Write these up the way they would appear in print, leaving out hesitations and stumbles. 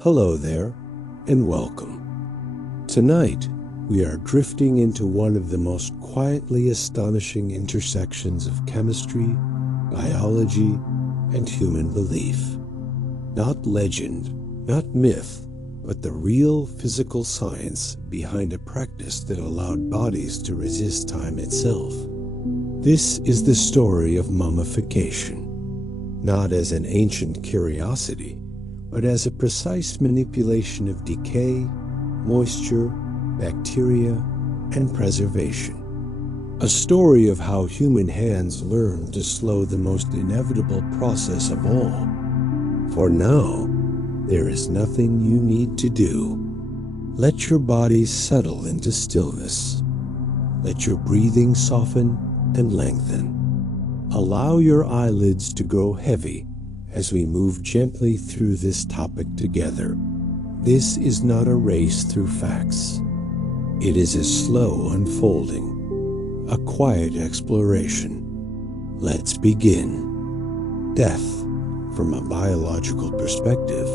Hello there, and welcome. Tonight, we are drifting into one of the most quietly astonishing intersections of chemistry, biology, and human belief. Not legend, not myth, but the real physical science behind a practice that allowed bodies to resist time itself. This is the story of mummification, not as an ancient curiosity, but as a precise manipulation of decay, moisture, bacteria, and preservation. A story of how human hands learned to slow the most inevitable process of all. For now, there is nothing you need to do. Let your body settle into stillness. Let your breathing soften and lengthen. Allow your eyelids to grow heavy as we move gently through this topic together. This is not a race through facts. It is a slow unfolding, a quiet exploration. Let's begin. Death, from a biological perspective,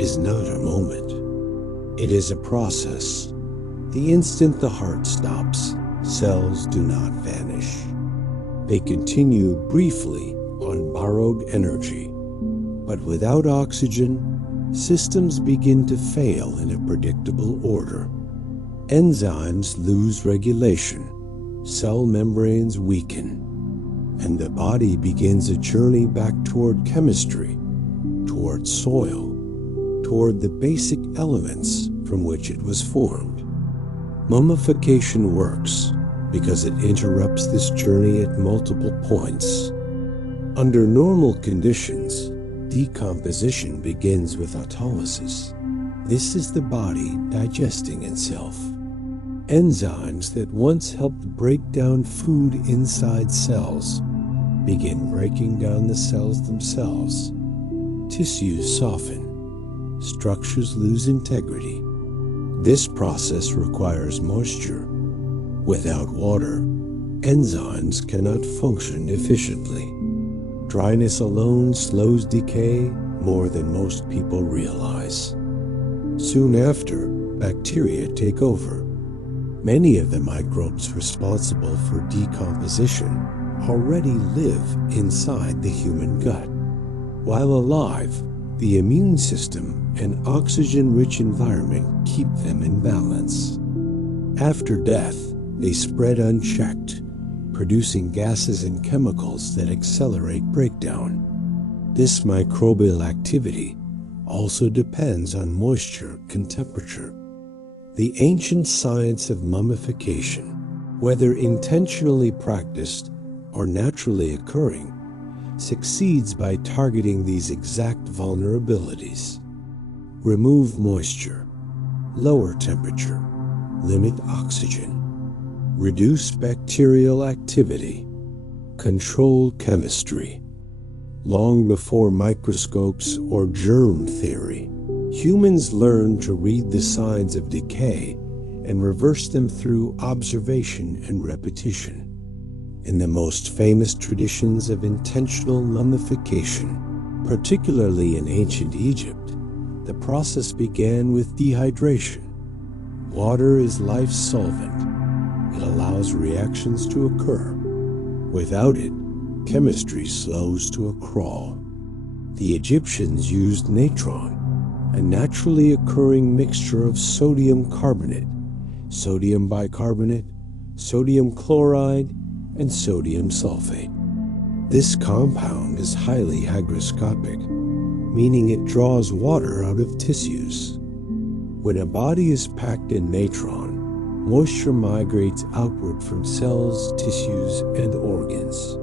is not a moment. It is a process. The instant the heart stops, cells do not vanish. They continue briefly on borrowed energy. But without oxygen, systems begin to fail in a predictable order. Enzymes lose regulation, cell membranes weaken, and the body begins a journey back toward chemistry, toward soil, toward the basic elements from which it was formed. Mummification works because it interrupts this journey at multiple points. Under normal conditions, decomposition begins with autolysis. This is the body digesting itself. Enzymes that once helped break down food inside cells begin breaking down the cells themselves. Tissues soften. Structures lose integrity. This process requires moisture. Without water, enzymes cannot function efficiently. Dryness alone slows decay more than most people realize. Soon after, bacteria take over. Many of the microbes responsible for decomposition already live inside the human gut. While alive, the immune system and oxygen-rich environment keep them in balance. After death, they spread unchecked, producing gases and chemicals that accelerate breakdown. This microbial activity also depends on moisture and temperature. The ancient science of mummification, whether intentionally practiced or naturally occurring, succeeds by targeting these exact vulnerabilities. Remove moisture, lower temperature, limit oxygen, reduce bacterial activity, control chemistry. Long before microscopes or germ theory, humans learned to read the signs of decay and reverse them through observation and repetition. In the most famous traditions of intentional mummification, particularly in ancient Egypt, the process began with dehydration. Water is life's solvent. It allows reactions to occur. Without it, chemistry slows to a crawl. The Egyptians used natron, a naturally occurring mixture of sodium carbonate, sodium bicarbonate, sodium chloride, and sodium sulfate. This compound is highly hygroscopic, meaning it draws water out of tissues. When a body is packed in natron, moisture migrates outward from cells, tissues, and organs.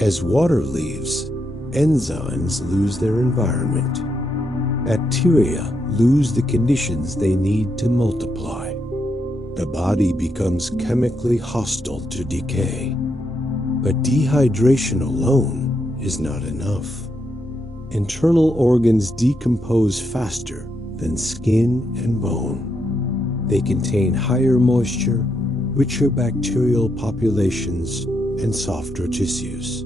As water leaves, enzymes lose their environment. Bacteria lose the conditions they need to multiply. The body becomes chemically hostile to decay. But dehydration alone is not enough. Internal organs decompose faster than skin and bone. They contain higher moisture, richer bacterial populations, and softer tissues.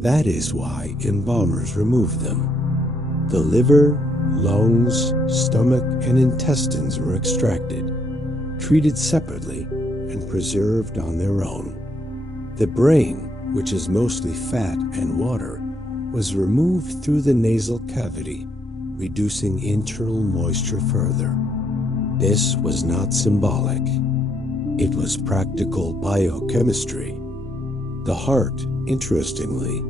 That is why embalmers remove them. The liver, Lungs, stomach, and intestines were extracted, treated separately, and preserved on their own. The brain, which is mostly fat and water, was removed through the nasal cavity, reducing internal moisture further. This was not symbolic. It was practical biochemistry. The heart, interestingly,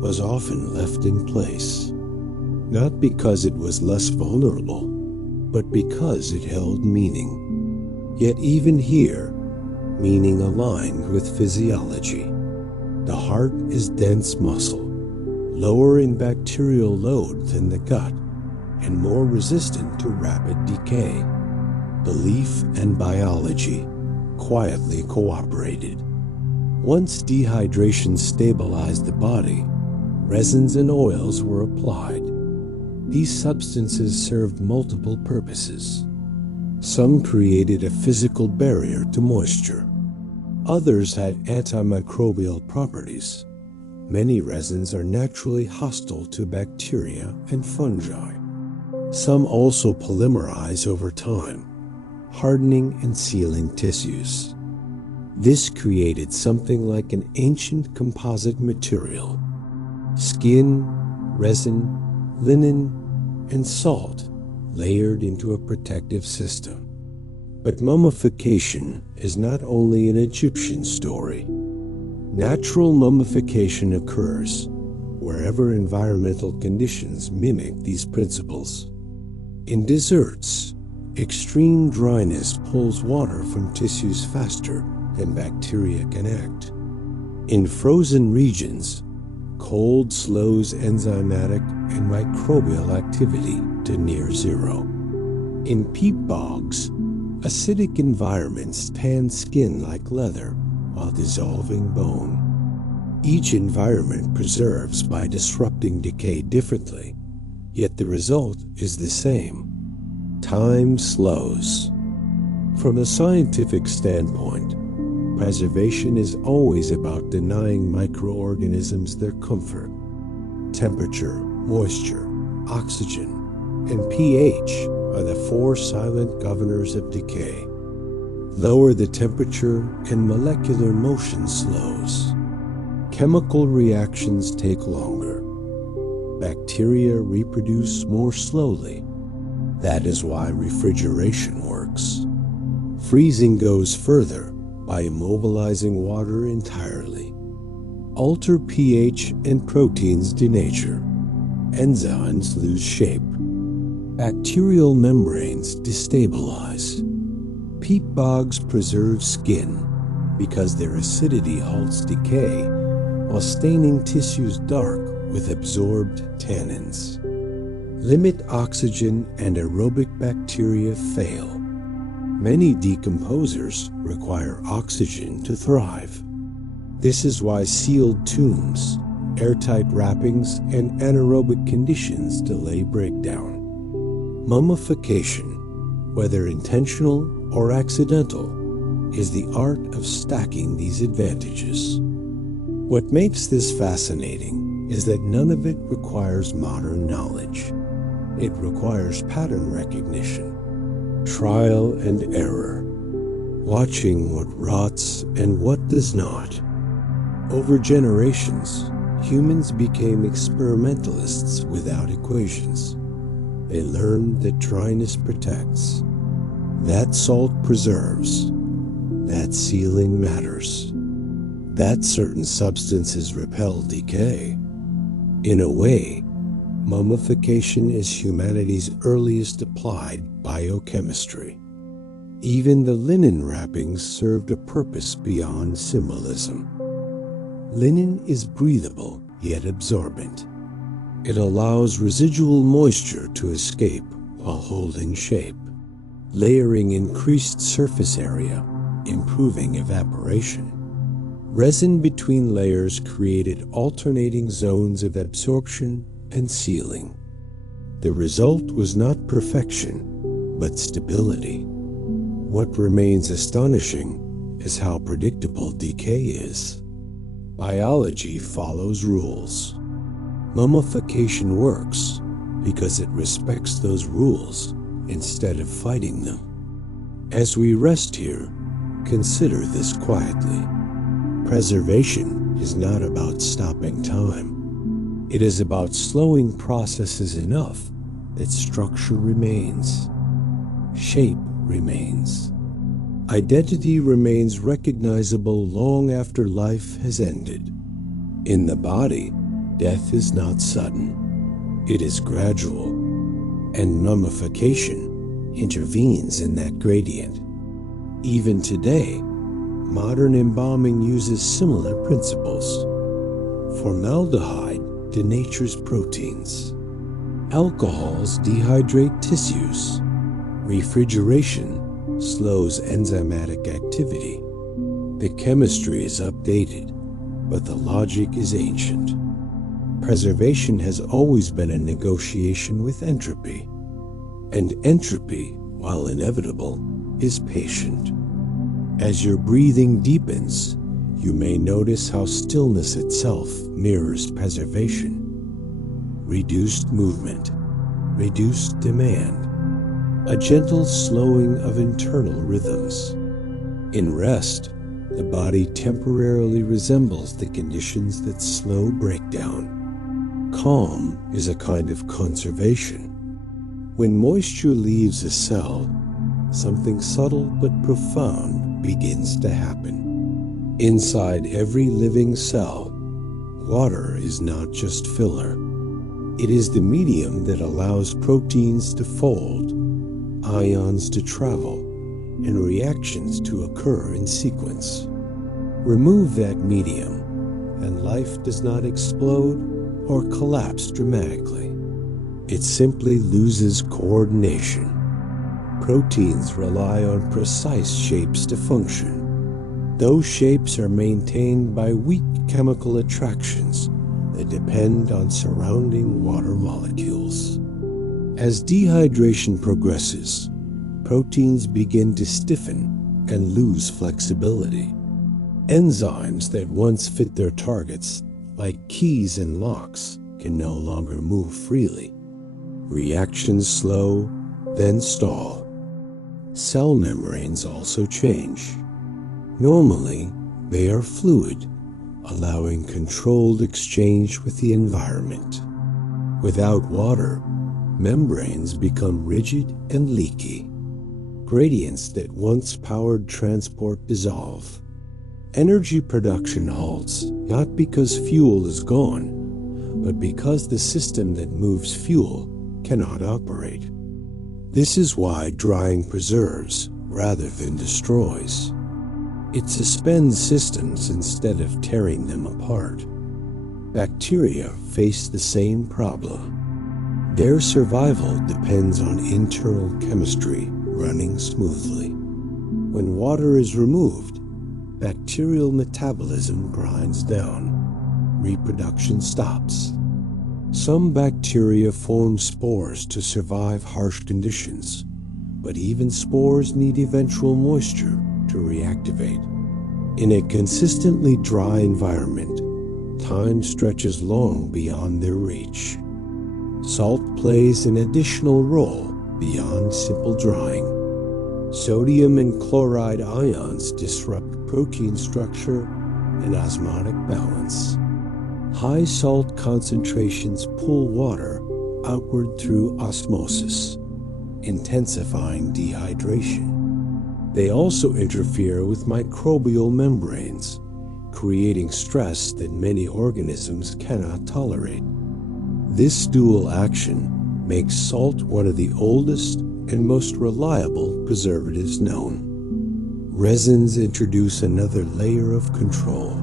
was often left in place, not because it was less vulnerable, but because it held meaning. Yet even here, meaning aligned with physiology. The heart is dense muscle, lower in bacterial load than the gut, and more resistant to rapid decay. Belief and biology quietly cooperated. Once dehydration stabilized the body, resins and oils were applied. These substances served multiple purposes. Some created a physical barrier to moisture. Others had antimicrobial properties. Many resins are naturally hostile to bacteria and fungi. Some also polymerize over time, hardening and sealing tissues. This created something like an ancient composite material. Skin, resin, linen, and salt layered into a protective system. But mummification is not only an Egyptian story. Natural mummification occurs wherever environmental conditions mimic these principles. In deserts, extreme dryness pulls water from tissues faster than bacteria can act. In frozen regions, cold slows enzymatic and microbial activity to near zero. In peat bogs, acidic environments tan skin like leather while dissolving bone. Each environment preserves by disrupting decay differently, yet the result is the same. Time slows. From a scientific standpoint, preservation is always about denying microorganisms their comfort. Temperature, moisture, oxygen, and pH are the four silent governors of decay. Lower the temperature and molecular motion slows. Chemical reactions take longer. Bacteria reproduce more slowly. That is why refrigeration works. Freezing goes further by immobilizing water entirely. Alter pH and proteins denature. Enzymes lose shape. Bacterial membranes destabilize. Peat bogs preserve skin because their acidity halts decay while staining tissues dark with absorbed tannins. Limit oxygen and aerobic bacteria fail. Many decomposers require oxygen to thrive. This is why sealed tombs, airtight wrappings, and anaerobic conditions delay breakdown. Mummification, whether intentional or accidental, is the art of stacking these advantages. What makes this fascinating is that none of it requires modern knowledge. It requires pattern recognition, trial and error, watching what rots and what does not. Over generations, humans became experimentalists without equations. They learned that dryness protects, that salt preserves, that sealing matters, that certain substances repel decay. In a way, mummification is humanity's earliest applied biochemistry. Even the linen wrappings served a purpose beyond symbolism. Linen is breathable yet absorbent. It allows residual moisture to escape while holding shape. Layering increased surface area, improving evaporation. Resin between layers created alternating zones of absorption and sealing. The result was not perfection, but stability. What remains astonishing is how predictable decay is. Biology follows rules. Mummification works because it respects those rules instead of fighting them. As we rest here, consider this quietly. Preservation is not about stopping time. It is about slowing processes enough that structure remains, shape remains. Identity remains recognizable long after life has ended. In the body, death is not sudden. It is gradual, and mummification intervenes in that gradient. Even today, modern embalming uses similar principles. Formaldehyde denatures proteins. Alcohols dehydrate tissues. Refrigeration slows enzymatic activity. The chemistry is updated, but the logic is ancient. Preservation has always been a negotiation with entropy, and entropy, while inevitable, is patient. As your breathing deepens, you may notice how stillness itself mirrors preservation. Reduced movement, reduced demand, a gentle slowing of internal rhythms. In rest, the body temporarily resembles the conditions that slow breakdown. Calm is a kind of conservation. When moisture leaves a cell, something subtle but profound begins to happen. Inside every living cell, water is not just filler. It is the medium that allows proteins to fold, ions to travel, and reactions to occur in sequence. Remove that medium, and life does not explode or collapse dramatically. It simply loses coordination. Proteins rely on precise shapes to function. Those shapes are maintained by weak chemical attractions that depend on surrounding water molecules. As dehydration progresses, proteins begin to stiffen and lose flexibility. Enzymes that once fit their targets, like keys and locks, can no longer move freely. Reactions slow, then stall. Cell membranes also change. Normally, they are fluid, allowing controlled exchange with the environment. Without water, membranes become rigid and leaky. Gradients that once powered transport dissolve. Energy production halts, not because fuel is gone, but because the system that moves fuel cannot operate. This is why drying preserves rather than destroys. It suspends systems instead of tearing them apart. Bacteria face the same problem. Their survival depends on internal chemistry running smoothly. When water is removed, bacterial metabolism grinds down. Reproduction stops. Some bacteria form spores to survive harsh conditions, but even spores need eventual moisture to reactivate. In a consistently dry environment, time stretches long beyond their reach. Salt plays an additional role beyond simple drying. Sodium and chloride ions disrupt protein structure and osmotic balance. High salt concentrations pull water outward through osmosis, intensifying dehydration. They also interfere with microbial membranes, creating stress that many organisms cannot tolerate. This dual action makes salt one of the oldest and most reliable preservatives known. Resins introduce another layer of control.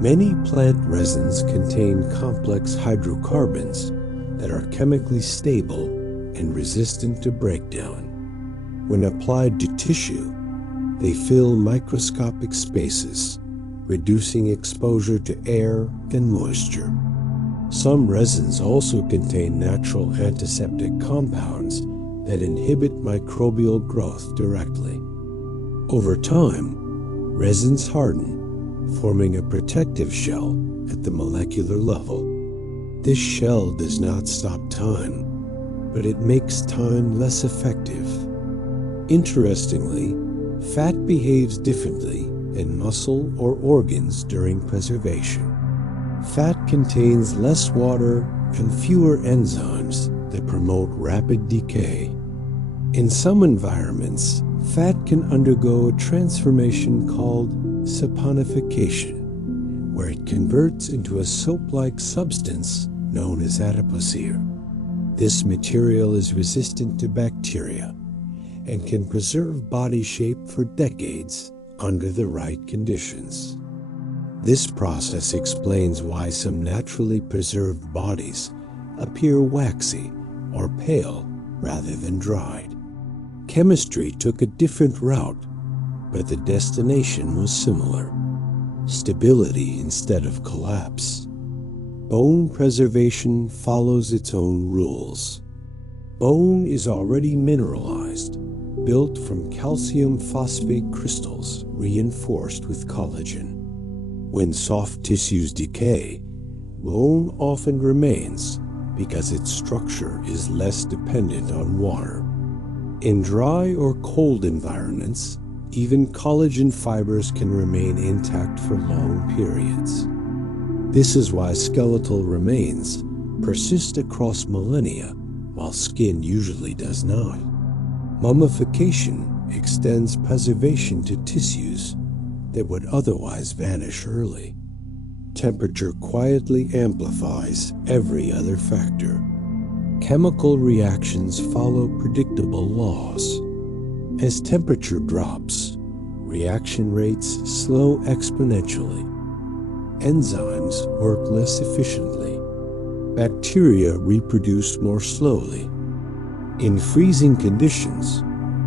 Many plant resins contain complex hydrocarbons that are chemically stable and resistant to breakdown. When applied to tissue, they fill microscopic spaces, reducing exposure to air and moisture. Some resins also contain natural antiseptic compounds that inhibit microbial growth directly. Over time, resins harden, forming a protective shell at the molecular level. This shell does not stop time, but it makes time less effective. Interestingly, fat behaves differently in muscle or organs during preservation. Fat contains less water and fewer enzymes that promote rapid decay. In some environments, fat can undergo a transformation called saponification, where it converts into a soap-like substance known as adipocere. This material is resistant to bacteria and can preserve body shape for decades under the right conditions. This process explains why some naturally preserved bodies appear waxy or pale rather than dried. Chemistry took a different route, but the destination was similar: stability instead of collapse. Bone preservation follows its own rules. Bone is already mineralized, built from calcium phosphate crystals reinforced with collagen. When soft tissues decay, bone often remains because its structure is less dependent on water. In dry or cold environments, even collagen fibers can remain intact for long periods. This is why skeletal remains persist across millennia, while skin usually does not. Mummification extends preservation to tissues that would otherwise vanish early. Temperature quietly amplifies every other factor. Chemical reactions follow predictable laws. As temperature drops, reaction rates slow exponentially. Enzymes work less efficiently. Bacteria reproduce more slowly. In freezing conditions,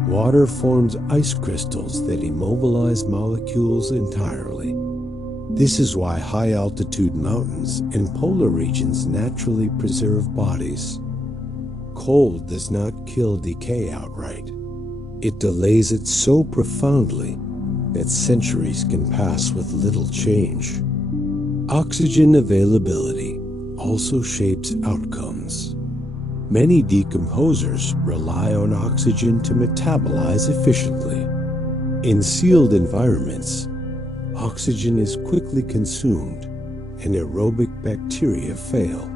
water forms ice crystals that immobilize molecules entirely. This is why high-altitude mountains and polar regions naturally preserve bodies. Cold does not kill decay outright. It delays it so profoundly that centuries can pass with little change. Oxygen availability also shapes outcomes. Many decomposers rely on oxygen to metabolize efficiently. In sealed environments, oxygen is quickly consumed and aerobic bacteria fail.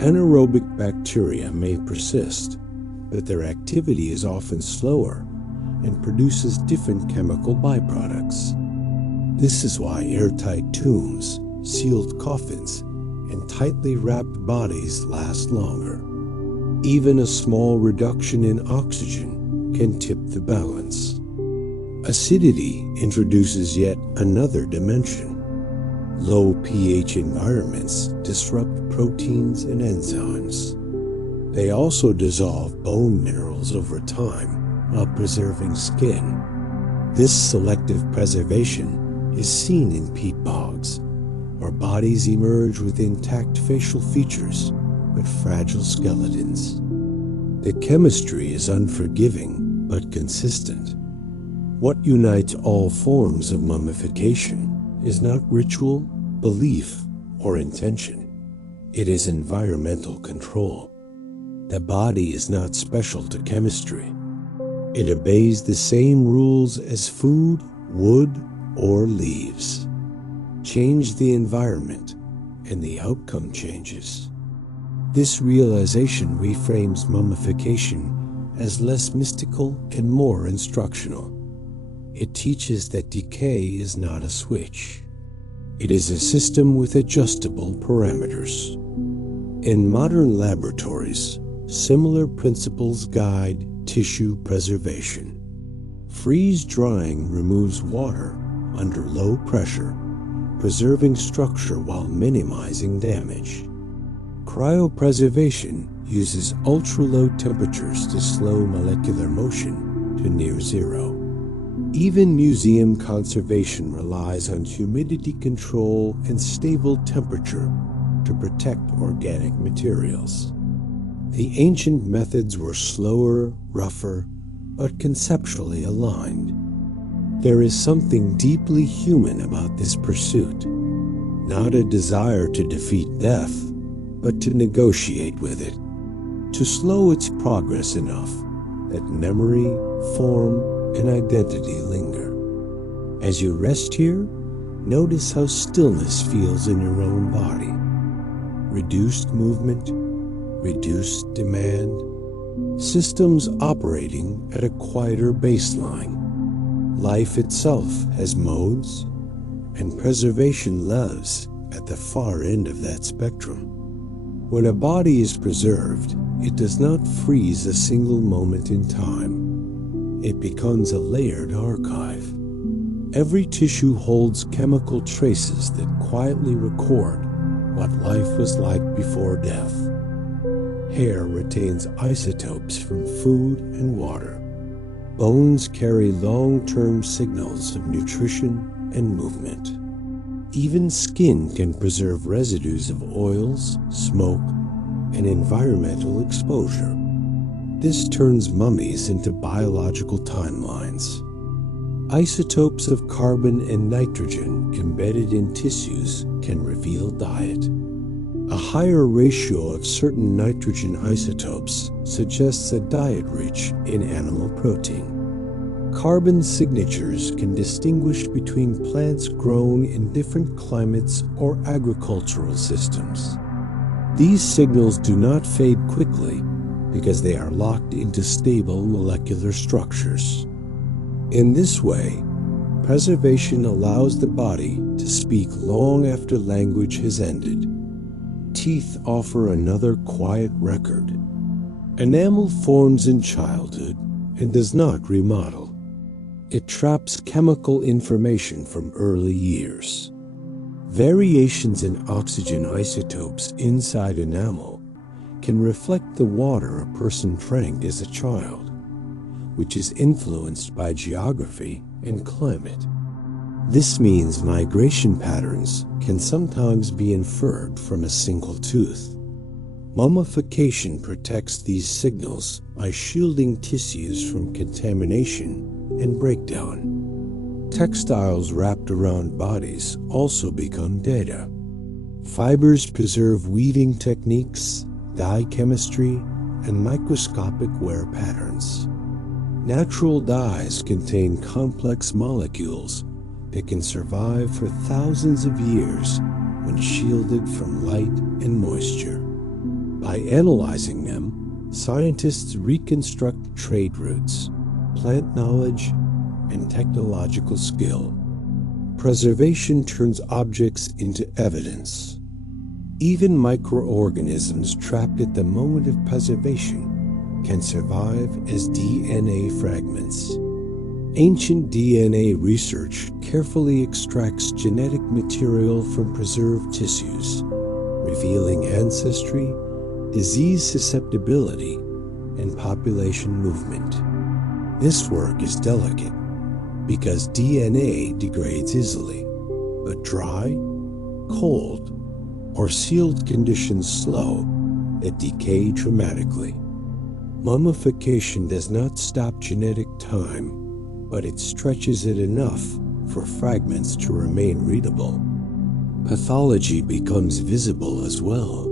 Anaerobic bacteria may persist, but their activity is often slower and produces different chemical byproducts. This is why airtight tombs, sealed coffins, and tightly wrapped bodies last longer. Even a small reduction in oxygen can tip the balance. Acidity introduces yet another dimension. Low pH environments disrupt proteins and enzymes. They also dissolve bone minerals over time while preserving skin. This selective preservation is seen in peat bogs, where bodies emerge with intact facial features but fragile skeletons. The chemistry is unforgiving but consistent. What unites all forms of mummification is not ritual, belief, or intention. It is environmental control. The body is not special to chemistry. It obeys the same rules as food, wood, or leaves. Change the environment, and the outcome changes. This realization reframes mummification as less mystical and more instructional. It teaches that decay is not a switch. It is a system with adjustable parameters. In modern laboratories, similar principles guide tissue preservation. Freeze drying removes water under low pressure, preserving structure while minimizing damage. Cryopreservation uses ultra-low temperatures to slow molecular motion to near zero. Even museum conservation relies on humidity control and stable temperature to protect organic materials. The ancient methods were slower, rougher, but conceptually aligned. There is something deeply human about this pursuit, not a desire to defeat death, but to negotiate with it. to slow its progress enough that memory, form, and identity linger. As you rest here, notice how stillness feels in your own body. Reduced movement, reduced demand, systems operating at a quieter baseline. Life itself has modes, and preservation lives at the far end of that spectrum. When a body is preserved, it does not freeze a single moment in time. It becomes a layered archive. Every tissue holds chemical traces that quietly record what life was like before death. Hair retains isotopes from food and water. Bones carry long-term signals of nutrition and movement. Even skin can preserve residues of oils, smoke, and environmental exposure. This turns mummies into biological timelines. Isotopes of carbon and nitrogen embedded in tissues can reveal diet. A higher ratio of certain nitrogen isotopes suggests a diet rich in animal protein. Carbon signatures can distinguish between plants grown in different climates or agricultural systems. These signals do not fade quickly because they are locked into stable molecular structures. In this way, preservation allows the body to speak long after language has ended. Teeth offer another quiet record. Enamel forms in childhood and does not remodel. It traps chemical information from early years. Variations in oxygen isotopes inside enamel can reflect the water a person drank as a child, which is influenced by geography and climate. This means migration patterns can sometimes be inferred from a single tooth. Mummification protects these signals by shielding tissues from contamination and breakdown. Textiles wrapped around bodies also become data. Fibers preserve weaving techniques, dye chemistry, and microscopic wear patterns. Natural dyes contain complex molecules that can survive for thousands of years when shielded from light and moisture. By analyzing them, scientists reconstruct trade routes, plant knowledge, and technological skill. Preservation turns objects into evidence. Even microorganisms trapped at the moment of preservation can survive as DNA fragments. Ancient DNA research carefully extracts genetic material from preserved tissues, revealing ancestry, disease susceptibility, and population movement. This work is delicate because DNA degrades easily, but dry, cold, or sealed conditions slow it decay dramatically. Mummification does not stop genetic time, but it stretches it enough for fragments to remain readable. Pathology becomes visible as well.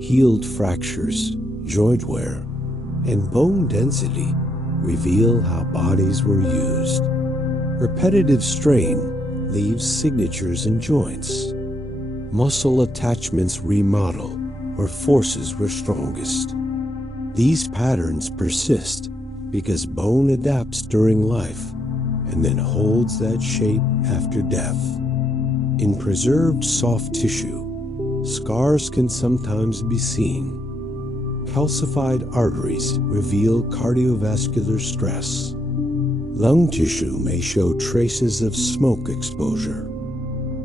Healed fractures, joint wear, and bone density reveal how bodies were used. Repetitive strain leaves signatures in joints. Muscle attachments remodel where forces were strongest. These patterns persist because bone adapts during life and then holds that shape after death. In preserved soft tissue, scars can sometimes be seen. Calcified arteries reveal cardiovascular stress. Lung tissue may show traces of smoke exposure.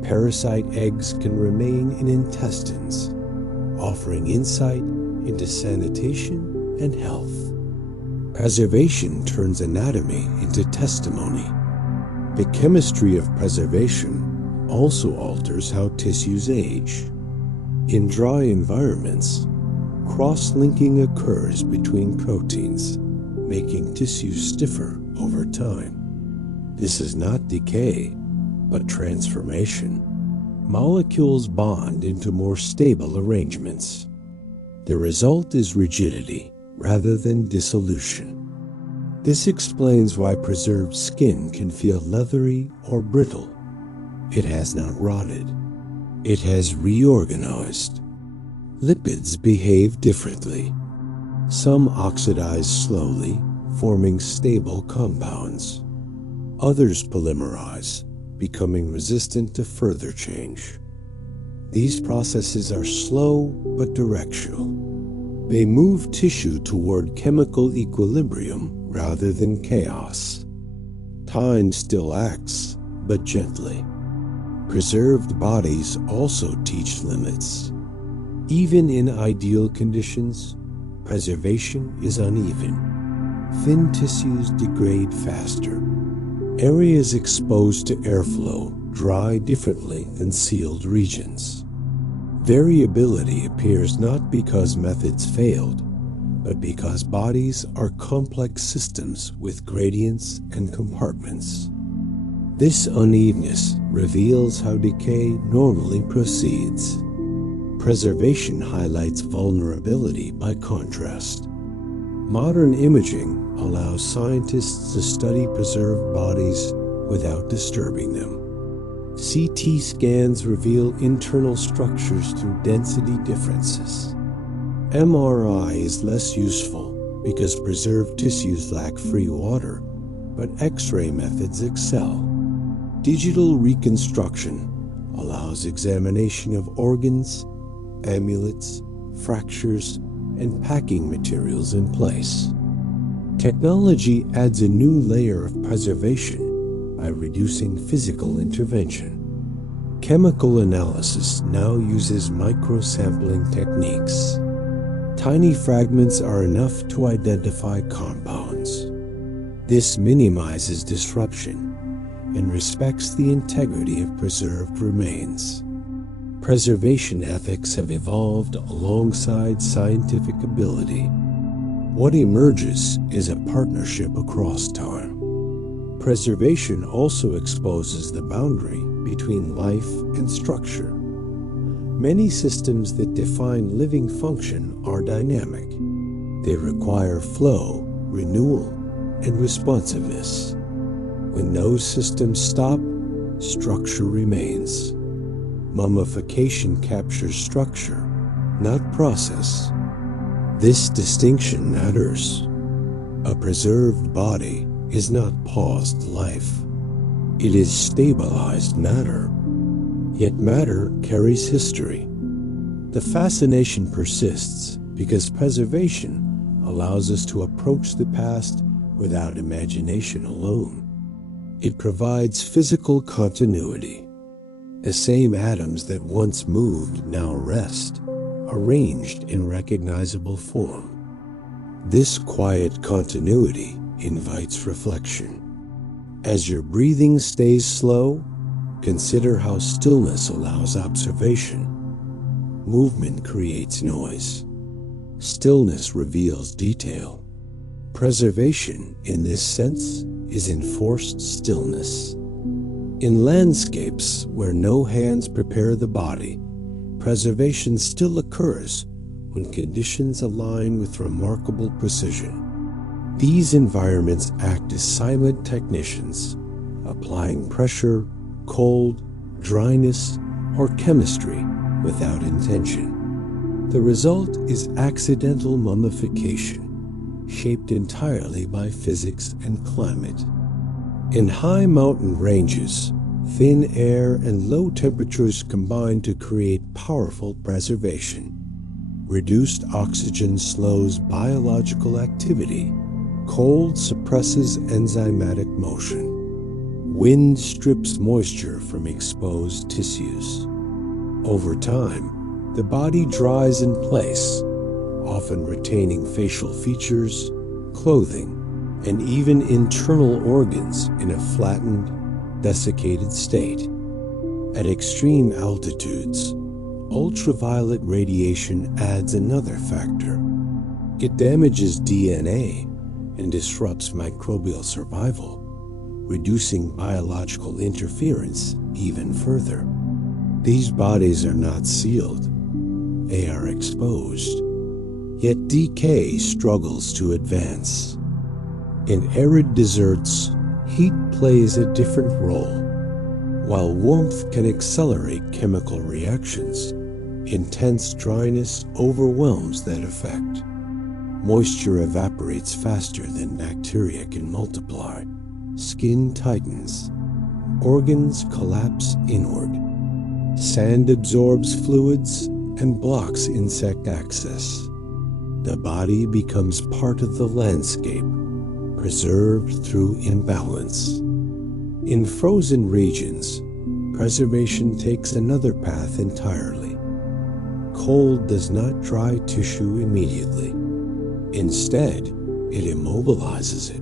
Parasite eggs can remain in intestines, offering insight into sanitation and health. Preservation turns anatomy into testimony. The chemistry of preservation also alters how tissues age. In dry environments, cross-linking occurs between proteins, making tissues stiffer over time. This is not decay, but transformation. Molecules bond into more stable arrangements. The result is rigidity rather than dissolution. This explains why preserved skin can feel leathery or brittle. It has not rotted. It has reorganized. Lipids behave differently. Some oxidize slowly, forming stable compounds. Others polymerize, becoming resistant to further change. These processes are slow but directional. They move tissue toward chemical equilibrium rather than chaos. Time still acts, but gently. Preserved bodies also teach limits. Even in ideal conditions, preservation is uneven. Thin tissues degrade faster. Areas exposed to airflow dry differently than sealed regions. Variability appears not because methods failed, but because bodies are complex systems with gradients and compartments. This unevenness reveals how decay normally proceeds. Preservation highlights vulnerability by contrast. Modern imaging allows scientists to study preserved bodies without disturbing them. CT scans reveal internal structures through density differences. MRI is less useful because preserved tissues lack free water, but X-ray methods excel. Digital reconstruction allows examination of organs, amulets, fractures, and packing materials in place. Technology adds a new layer of preservation by reducing physical intervention. Chemical analysis now uses microsampling techniques. Tiny fragments are enough to identify compounds. This minimizes disruption and respects the integrity of preserved remains. Preservation ethics have evolved alongside scientific ability. What emerges is a partnership across time. Preservation also exposes the boundary between life and structure. Many systems that define living function are dynamic. They require flow, renewal, and responsiveness. When those systems stop, structure remains. Mummification captures structure, not process. This distinction matters. A preserved body is not paused life. It is stabilized matter. Yet matter carries history. The fascination persists because preservation allows us to approach the past without imagination alone. It provides physical continuity. The same atoms that once moved now rest, arranged in recognizable form. This quiet continuity invites reflection. As your breathing stays slow, consider how stillness allows observation. Movement creates noise. Stillness reveals detail. Preservation, in this sense, is enforced stillness. In landscapes where no hands prepare the body, preservation still occurs when conditions align with remarkable precision. These environments act as silent technicians, applying pressure, cold, dryness, or chemistry without intention. The result is accidental mummification, shaped entirely by physics and climate. In high mountain ranges, thin air and low temperatures combine to create powerful preservation. Reduced oxygen slows biological activity. Cold suppresses enzymatic motion. Wind strips moisture from exposed tissues. Over time, the body dries in place, often retaining facial features, clothing, and even internal organs in a flattened, desiccated state. At extreme altitudes, ultraviolet radiation adds another factor. It damages DNA and disrupts microbial survival, reducing biological interference even further. These bodies are not sealed. They are exposed. Yet decay struggles to advance. In arid deserts, heat plays a different role. While warmth can accelerate chemical reactions, intense dryness overwhelms that effect. Moisture evaporates faster than bacteria can multiply. Skin tightens. Organs collapse inward. Sand absorbs fluids and blocks insect access. The body becomes part of the landscape, preserved through imbalance. In frozen regions, preservation takes another path entirely. Cold does not dry tissue immediately. Instead, it immobilizes it.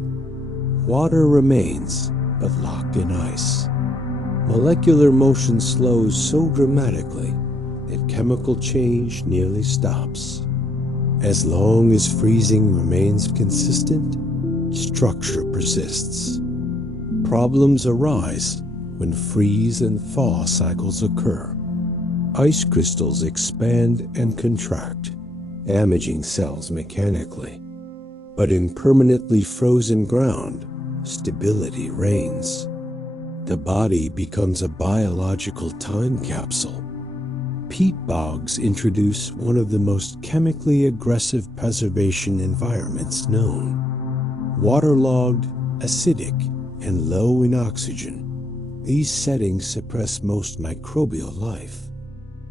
Water remains, but locked in ice. Molecular motion slows so dramatically that chemical change nearly stops. As long as freezing remains consistent, structure persists. Problems arise when freeze and thaw cycles occur. Ice crystals expand and contract, damaging cells mechanically. But in permanently frozen ground, stability reigns. The body becomes a biological time capsule. Peat bogs introduce one of the most chemically aggressive preservation environments known. Waterlogged, acidic, and low in oxygen, these settings suppress most microbial life.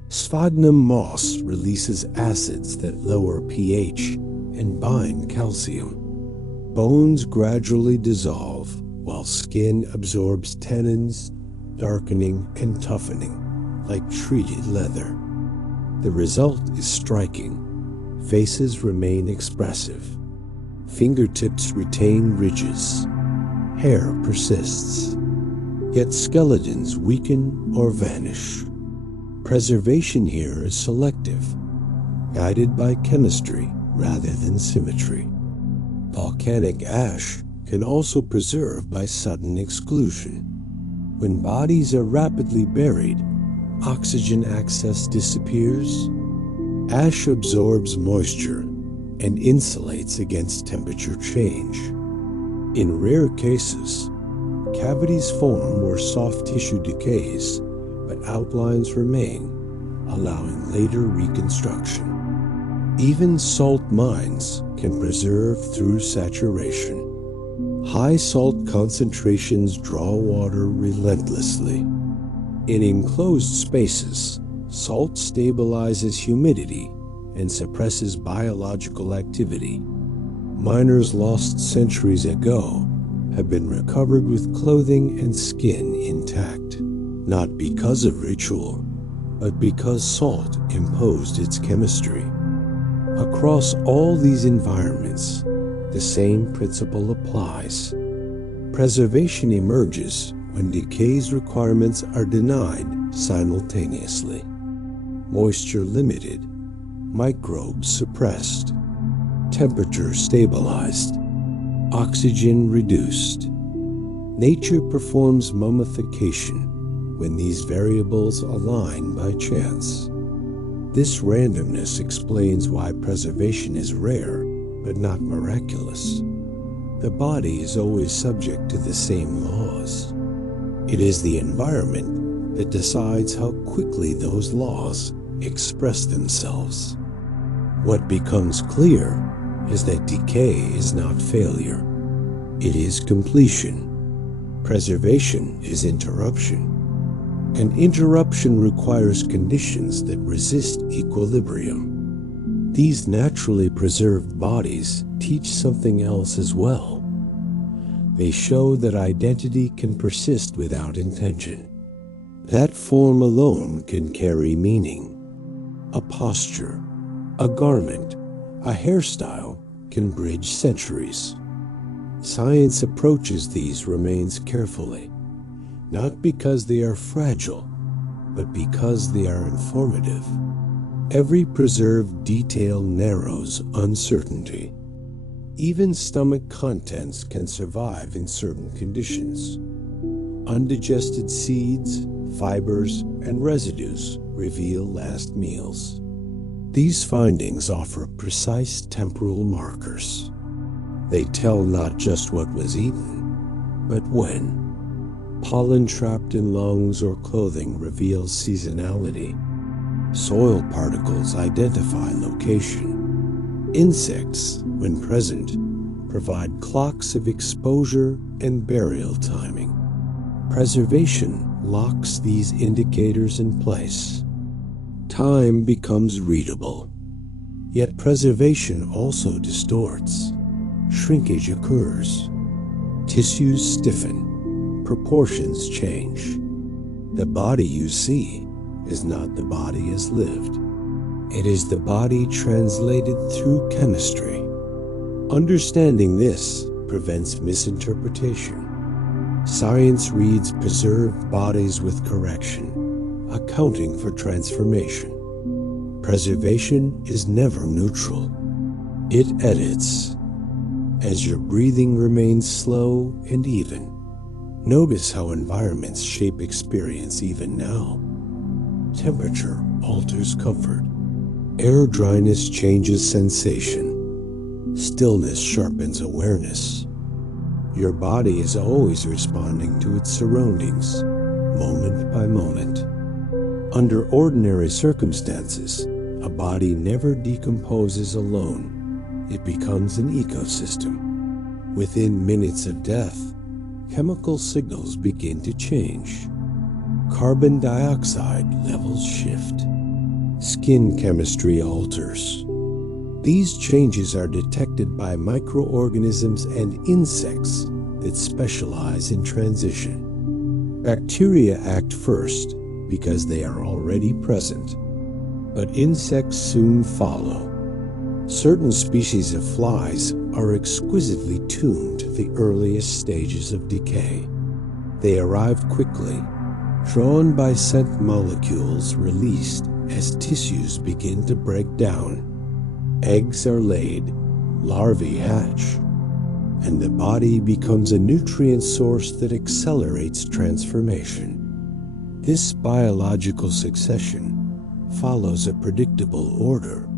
Sphagnum moss releases acids that lower pH and bind calcium. Bones gradually dissolve while skin absorbs tannins, darkening and toughening like treated leather. The result is striking. Faces remain expressive. Fingertips retain ridges. Hair persists. Yet skeletons weaken or vanish. Preservation here is selective, guided by chemistry rather than symmetry. Volcanic ash can also preserve by sudden exclusion. When bodies are rapidly buried, oxygen access disappears. Ash absorbs moisture and insulates against temperature change. In rare cases, cavities form where soft tissue decays, but outlines remain, allowing later reconstruction. Even salt mines can preserve through saturation. High salt concentrations draw water relentlessly. In enclosed spaces, salt stabilizes humidity and suppresses biological activity. Miners lost centuries ago have been recovered with clothing and skin intact, not because of ritual, but because salt imposed its chemistry. Across all these environments, the same principle applies. Preservation emerges when decay's requirements are denied simultaneously. Moisture limited, microbes suppressed, temperature stabilized, oxygen reduced. Nature performs mummification when these variables align by chance. This randomness explains why preservation is rare, but not miraculous. The body is always subject to the same laws. It is the environment that decides how quickly those laws express themselves. What becomes clear is that decay is not failure. It is completion. Preservation is interruption. And interruption requires conditions that resist equilibrium. These naturally preserved bodies teach something else as well. They show that identity can persist without intention. That form alone can carry meaning. A posture, a garment, a hairstyle can bridge centuries. Science approaches these remains carefully, not because they are fragile, but because they are informative. Every preserved detail narrows uncertainty. Even stomach contents can survive in certain conditions. Undigested seeds, fibers, and residues reveal last meals. These findings offer precise temporal markers. They tell not just what was eaten, but when. Pollen trapped in lungs or clothing reveals seasonality. Soil particles identify location. Insects, when present, provide clocks of exposure and burial timing. Preservation locks these indicators in place. Time becomes readable. Yet preservation also distorts. Shrinkage occurs. Tissues stiffen. Proportions change. The body you see is not the body as lived. It is the body translated through chemistry. Understanding this prevents misinterpretation. Science reads preserved bodies with correction, accounting for transformation. Preservation is never neutral. It edits. As your breathing remains slow and even, notice how environments shape experience even now. Temperature alters comfort. Air dryness changes sensation. Stillness sharpens awareness. Your body is always responding to its surroundings, moment by moment. Under ordinary circumstances, a body never decomposes alone. It becomes an ecosystem. Within minutes of death, chemical signals begin to change. Carbon dioxide levels shift. Skin chemistry alters. These changes are detected by microorganisms and insects that specialize in transition. Bacteria act first because they are already present, but insects soon follow. Certain species of flies are exquisitely tuned to the earliest stages of decay. They arrive quickly, drawn by scent molecules released as tissues begin to break down. Eggs are laid, larvae hatch, and the body becomes a nutrient source that accelerates transformation. This biological succession follows a predictable order.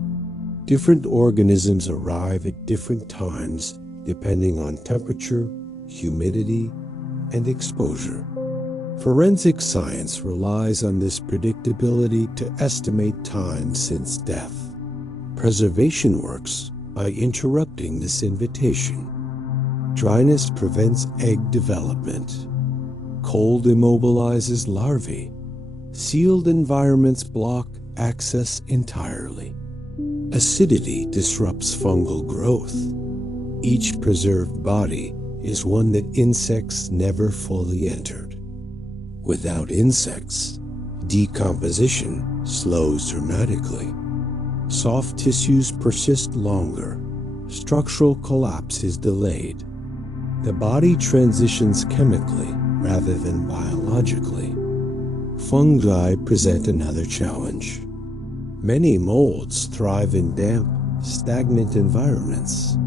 Different organisms arrive at different times depending on temperature, humidity, and exposure. Forensic science relies on this predictability to estimate time since death. Preservation works by interrupting this invitation. Dryness prevents egg development. Cold immobilizes larvae. Sealed environments block access entirely. Acidity disrupts fungal growth. Each preserved body is one that insects never fully entered. Without insects, decomposition slows dramatically. Soft tissues persist longer. Structural collapse is delayed. The body transitions chemically rather than biologically. Fungi present another challenge. Many molds thrive in damp, stagnant environments.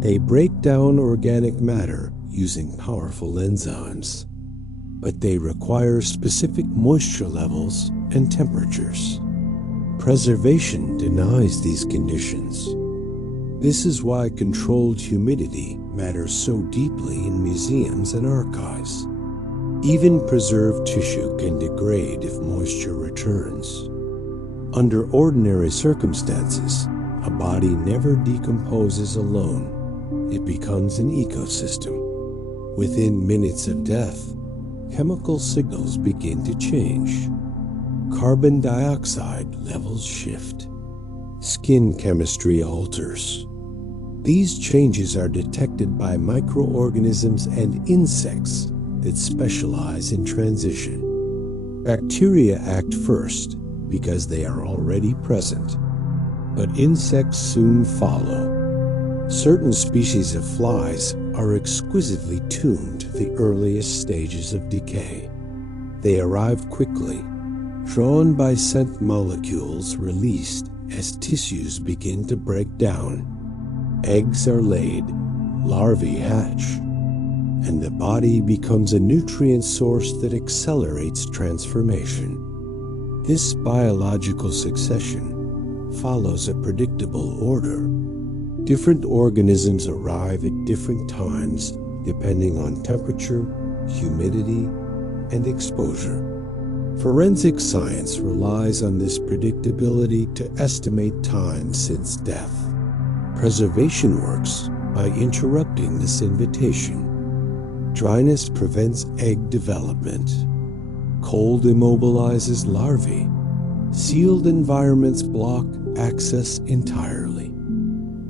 They break down organic matter using powerful enzymes, but they require specific moisture levels and temperatures. Preservation denies these conditions. This is why controlled humidity matters so deeply in museums and archives. Even preserved tissue can degrade if moisture returns. Under ordinary circumstances, a body never decomposes alone. It becomes an ecosystem. Within minutes of death, chemical signals begin to change. Carbon dioxide levels shift. Skin chemistry alters. These changes are detected by microorganisms and insects that specialize in transition. Bacteria act first because they are already present, but insects soon follow. Certain species of flies are exquisitely tuned to the earliest stages of decay. They arrive quickly, drawn by scent molecules released as tissues begin to break down. Eggs are laid, larvae hatch, and the body becomes a nutrient source that accelerates transformation. This biological succession follows a predictable order. Different organisms arrive at different times depending on temperature, humidity, and exposure. Forensic science relies on this predictability to estimate time since death. Preservation works by interrupting this invitation. Dryness prevents egg development. Cold immobilizes larvae. Sealed environments block access entirely.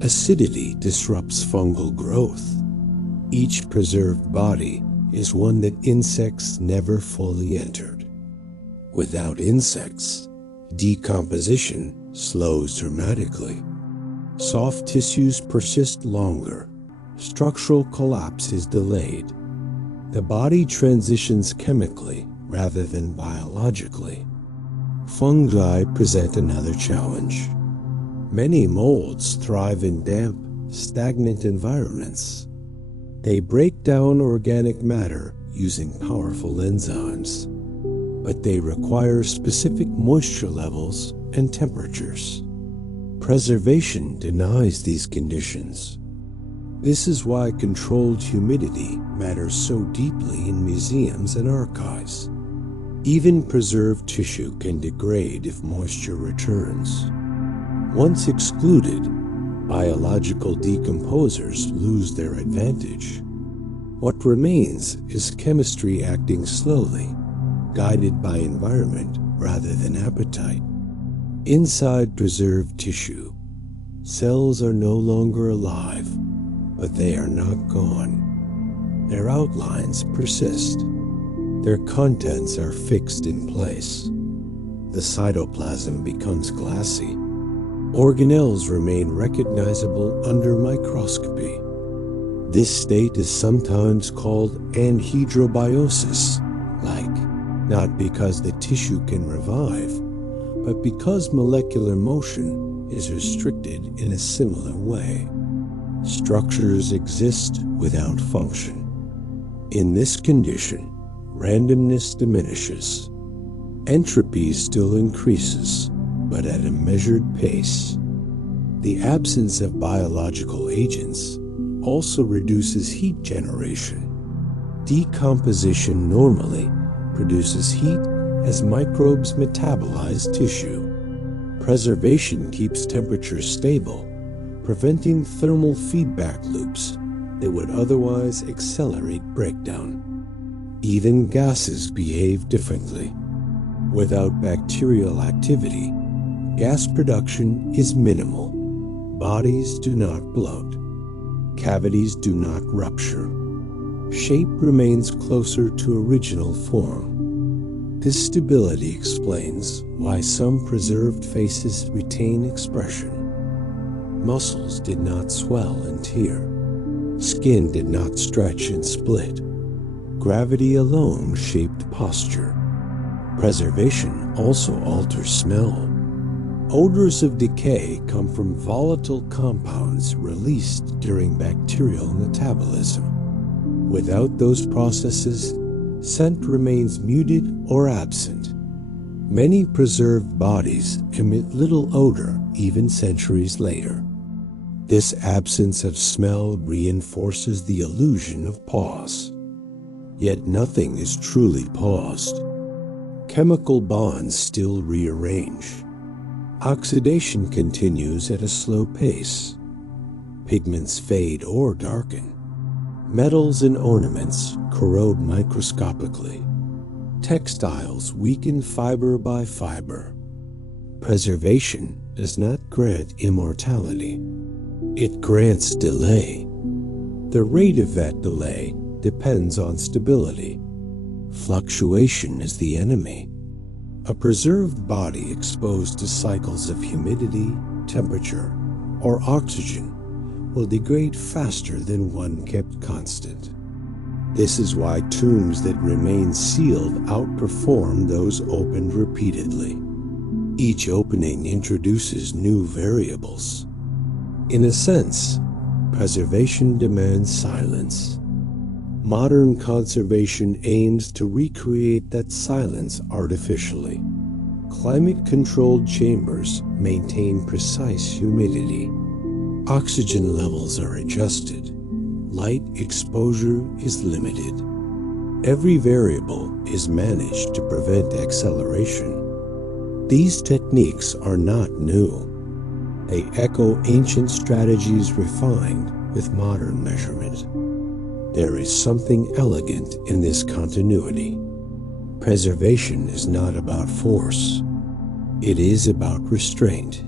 Acidity disrupts fungal growth. Each preserved body is one that insects never fully entered. Without insects, decomposition slows dramatically. Soft tissues persist longer. Structural collapse is delayed. The body transitions chemically rather than biologically. Fungi present another challenge. Many molds thrive in damp, stagnant environments. They break down organic matter using powerful enzymes, but they require specific moisture levels and temperatures. Preservation denies these conditions. This is why controlled humidity matters so deeply in museums and archives. Even preserved tissue can degrade if moisture returns. Once excluded, biological decomposers lose their advantage. What remains is chemistry acting slowly, guided by environment rather than appetite. Inside preserved tissue, cells are no longer alive, but they are not gone. Their outlines persist. Their contents are fixed in place. The cytoplasm becomes glassy. Organelles remain recognizable under microscopy. This state is sometimes called anhidrobiosis, not because the tissue can revive, but because molecular motion is restricted in a similar way. Structures exist without function. In this condition, randomness diminishes. Entropy still increases, but at a measured pace. The absence of biological agents also reduces heat generation. Decomposition normally produces heat as microbes metabolize tissue. Preservation keeps temperature stable, preventing thermal feedback loops that would otherwise accelerate breakdown. Even gases behave differently. Without bacterial activity, gas production is minimal. Bodies do not bloat. Cavities do not rupture. Shape remains closer to original form. This stability explains why some preserved faces retain expression. Muscles did not swell and tear. Skin did not stretch and split. Gravity alone shaped posture. Preservation also alters smell. Odors of decay come from volatile compounds released during bacterial metabolism. Without those processes, scent remains muted or absent. Many preserved bodies emit little odor even centuries later. This absence of smell reinforces the illusion of pause. Yet nothing is truly paused. Chemical bonds still rearrange. Oxidation continues at a slow pace. Pigments fade or darken. Metals and ornaments corrode microscopically. Textiles weaken fiber by fiber. Preservation does not grant immortality. It grants delay. The rate of that delay depends on stability. Fluctuation is the enemy. A preserved body exposed to cycles of humidity, temperature, or oxygen will degrade faster than one kept constant. This is why tombs that remain sealed outperform those opened repeatedly. Each opening introduces new variables. In a sense, preservation demands silence. Modern conservation aims to recreate that silence artificially. Climate-controlled chambers maintain precise humidity. Oxygen levels are adjusted. Light exposure is limited. Every variable is managed to prevent acceleration. These techniques are not new. They echo ancient strategies refined with modern measurement. There is something elegant in this continuity. Preservation is not about force. It is about restraint.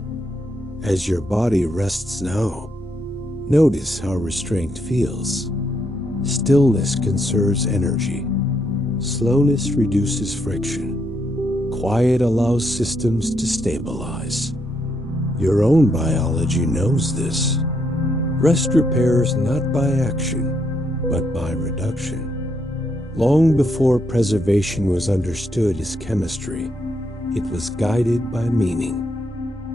As your body rests now, notice how restraint feels. Stillness conserves energy. Slowness reduces friction. Quiet allows systems to stabilize. Your own biology knows this. Rest repairs not by action, but by reduction. Long before preservation was understood as chemistry, it was guided by meaning.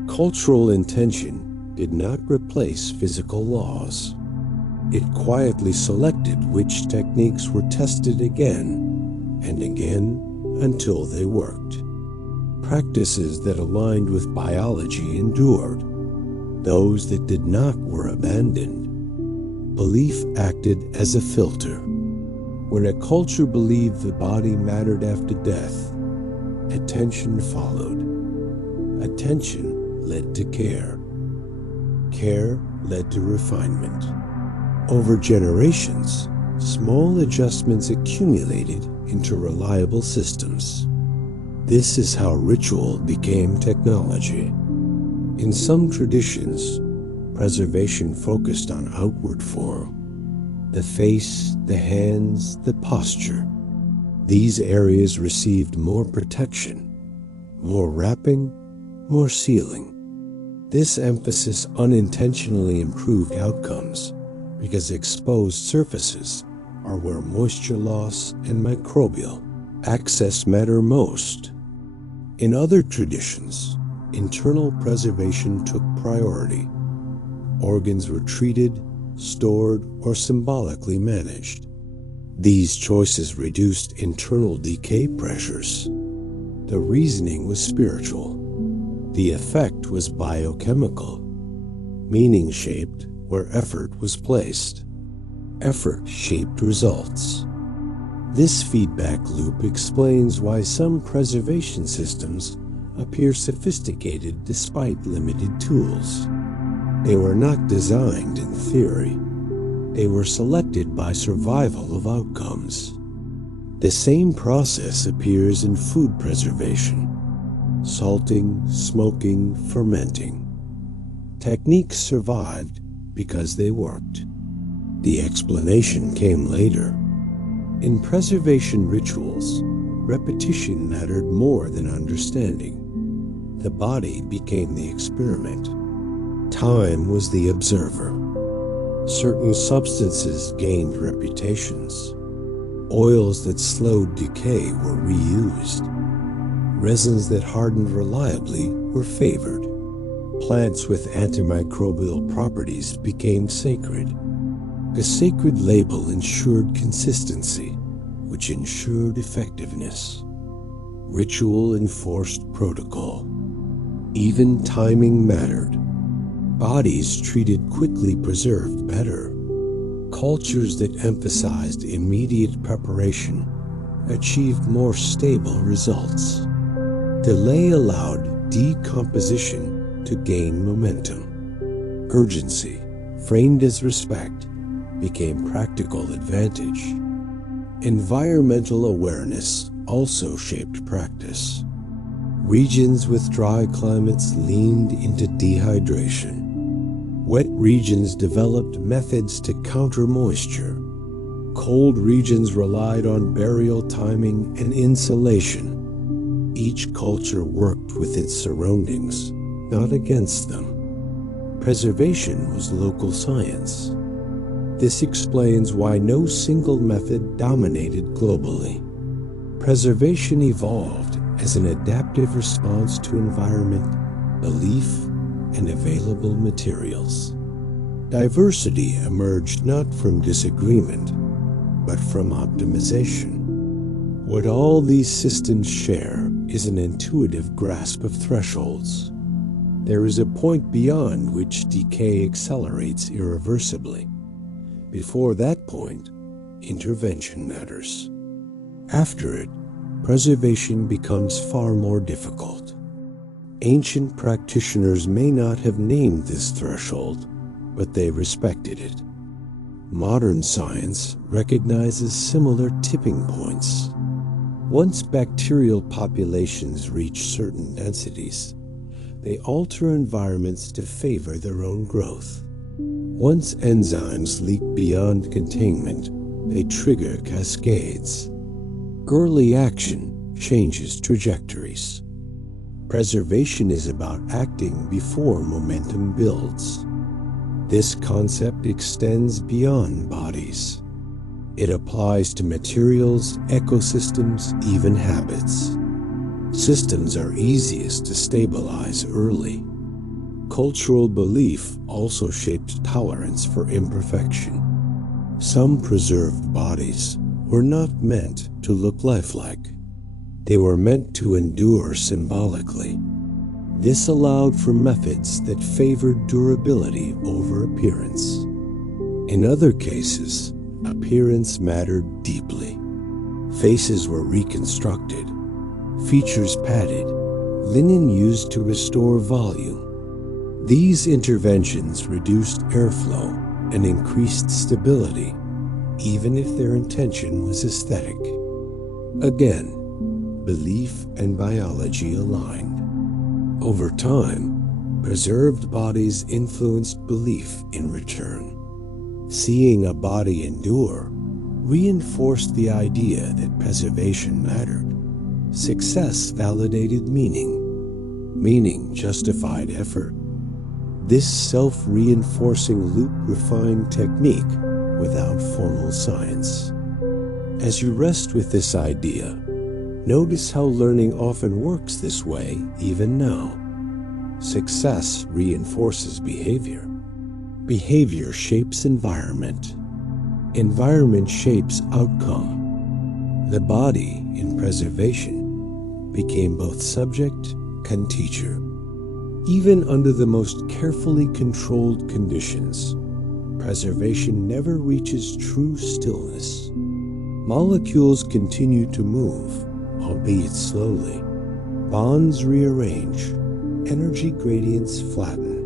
Cultural intention did not replace physical laws. It quietly selected which techniques were tested again and again until they worked. Practices that aligned with biology endured. Those that did not were abandoned. Belief acted as a filter. When a culture believed the body mattered after death, attention followed. Attention led to care. Care led to refinement. Over generations, small adjustments accumulated into reliable systems. This is how ritual became technology. In some traditions, preservation focused on outward form. The face, the hands, the posture. These areas received more protection, more wrapping, more sealing. This emphasis unintentionally improved outcomes because exposed surfaces are where moisture loss and microbial access matter most. In other traditions, internal preservation took priority. Organs were treated, stored, or symbolically managed. These choices reduced internal decay pressures. The reasoning was spiritual. The effect was biochemical. Meaning shaped where effort was placed. Effort shaped results. This feedback loop explains why some preservation systems appear sophisticated despite limited tools. They were not designed in theory. They were selected by survival of outcomes. The same process appears in food preservation. Salting, smoking, fermenting. Techniques survived because they worked. The explanation came later. In preservation rituals, repetition mattered more than understanding. The body became the experiment. Time was the observer. Certain substances gained reputations. Oils that slowed decay were reused. Resins that hardened reliably were favored. Plants with antimicrobial properties became sacred. The sacred label ensured consistency, which ensured effectiveness. Ritual enforced protocol. Even timing mattered. Bodies treated quickly preserved better. Cultures that emphasized immediate preparation achieved more stable results. Delay allowed decomposition to gain momentum. Urgency, framed as respect, became practical advantage. Environmental awareness also shaped practice. Regions with dry climates leaned into dehydration. Wet regions developed methods to counter moisture. Cold regions relied on burial timing and insulation. Each culture worked with its surroundings, not against them. Preservation was local science. This explains why no single method dominated globally. Preservation evolved as an adaptive response to environment, belief, and available materials. Diversity emerged not from disagreement, but from optimization. What all these systems share is an intuitive grasp of thresholds. There is a point beyond which decay accelerates irreversibly. Before that point, intervention matters. After it, preservation becomes far more difficult. Ancient practitioners may not have named this threshold, but they respected it. Modern science recognizes similar tipping points. Once bacterial populations reach certain densities, they alter environments to favor their own growth. Once enzymes leak beyond containment, they trigger cascades. Early action changes trajectories. Preservation is about acting before momentum builds. This concept extends beyond bodies. It applies to materials, ecosystems, even habits. Systems are easiest to stabilize early. Cultural belief also shaped tolerance for imperfection. Some preserved bodies were not meant to look lifelike. They were meant to endure symbolically. This allowed for methods that favored durability over appearance. In other cases, appearance mattered deeply. Faces were reconstructed, features padded, linen used to restore volume. These interventions reduced airflow and increased stability, even if their intention was aesthetic. Again, belief and biology aligned. Over time, preserved bodies influenced belief in return. Seeing a body endure reinforced the idea that preservation mattered. Success validated meaning. Meaning justified effort. This self-reinforcing loop refined technique without formal science. As you rest with this idea, notice how learning often works this way even now. Success reinforces behavior. Behavior shapes environment. Environment shapes outcome. The body, in preservation, became both subject and teacher. Even under the most carefully controlled conditions, preservation never reaches true stillness. Molecules continue to move, albeit slowly. Bonds rearrange, energy gradients flatten.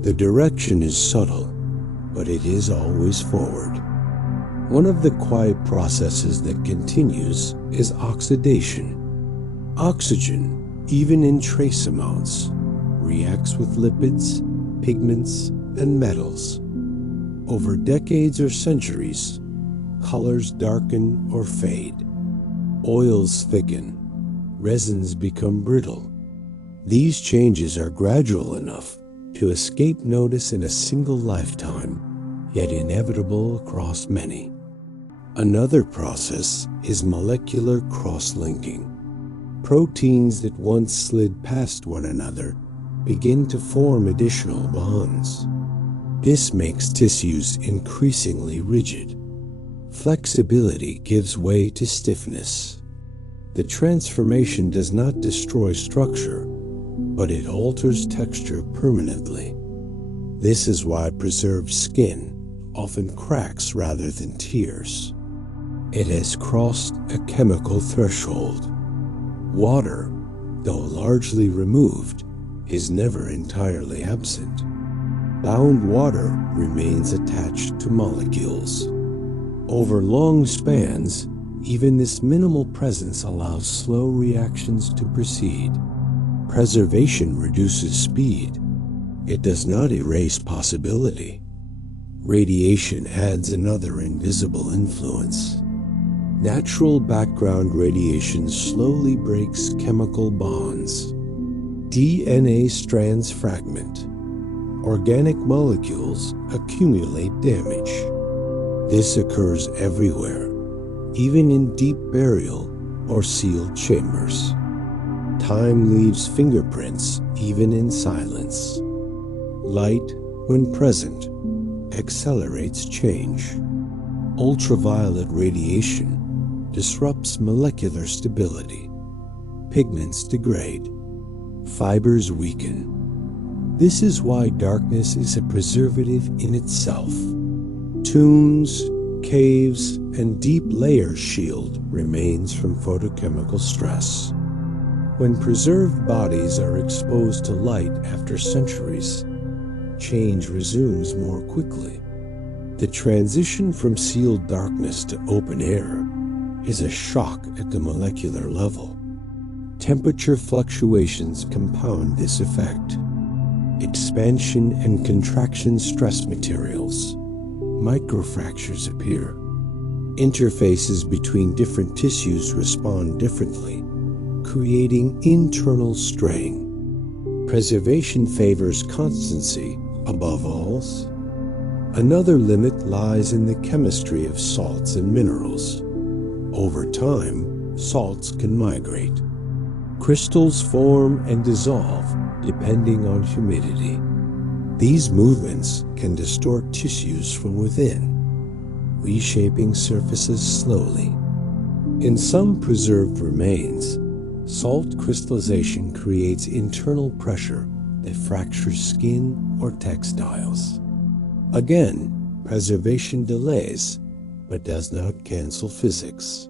The direction is subtle, but it is always forward. One of the quiet processes that continues is oxidation. Oxygen, even in trace amounts, reacts with lipids, pigments, and metals. Over decades or centuries, colors darken or fade. Oils thicken, resins become brittle. These changes are gradual enough to escape notice in a single lifetime, yet inevitable across many. Another process is molecular cross-linking. Proteins that once slid past one another begin to form additional bonds. This makes tissues increasingly rigid. Flexibility gives way to stiffness. The transformation does not destroy structure, but it alters texture permanently. This is why preserved skin often cracks rather than tears. It has crossed a chemical threshold. Water, though largely removed, is never entirely absent. Bound water remains attached to molecules. Over long spans, even this minimal presence allows slow reactions to proceed. Preservation reduces speed. It does not erase possibility. Radiation adds another invisible influence. Natural background radiation slowly breaks chemical bonds. DNA strands fragment. Organic molecules accumulate damage. This occurs everywhere, even in deep burial or sealed chambers. Time leaves fingerprints even in silence. Light, when present, accelerates change. Ultraviolet radiation, disrupts molecular stability. Pigments degrade. Fibers weaken. This is why darkness is a preservative in itself. Tombs, caves, and deep layers shield remains from photochemical stress. When preserved bodies are exposed to light after centuries, change resumes more quickly. The transition from sealed darkness to open air is a shock at the molecular level. Temperature fluctuations compound this effect. Expansion and contraction stress materials. Microfractures appear. Interfaces between different tissues respond differently, creating internal strain. Preservation favors constancy above alls. Another limit lies in the chemistry of salts and minerals. Over time, salts can migrate. Crystals form and dissolve depending on humidity. These movements can distort tissues from within, reshaping surfaces slowly. In some preserved remains, salt crystallization creates internal pressure that fractures skin or textiles. Again, preservation delays, but does not cancel physics.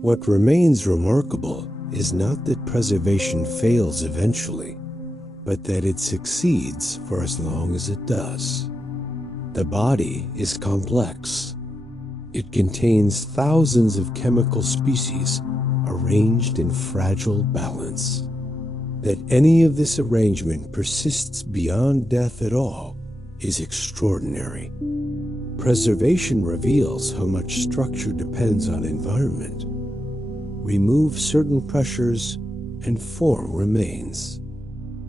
What remains remarkable is not that preservation fails eventually, but that it succeeds for as long as it does. The body is complex. It contains thousands of chemical species arranged in fragile balance. That any of this arrangement persists beyond death at all is extraordinary. Preservation reveals how much structure depends on environment. Remove certain pressures and form remains.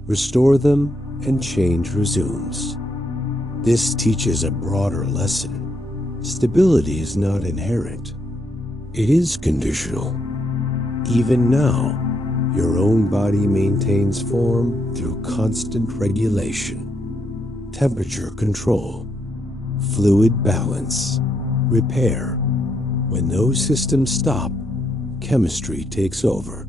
Restore them and change resumes. This teaches a broader lesson. Stability is not inherent. It is conditional. Even now, your own body maintains form through constant regulation. Temperature control, fluid balance, repair. When those systems stop, chemistry takes over.